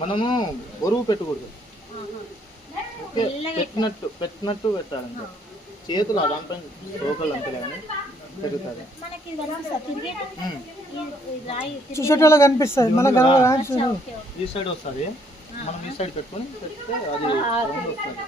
మనము బరువు పెట్టకూడదు, ఓకే? పెట్టినట్టు పెట్టాలి. చేతులు దానిపైన రోకలు అంతే కానీ పెరుగుతుంది. చూసేటోళ్ళ కనిపిస్తుంది. మన ఈ సైడ్ వస్తుంది, మనం ఈ సైడ్ పెట్టుకొని పెడితే అది వస్తుంది.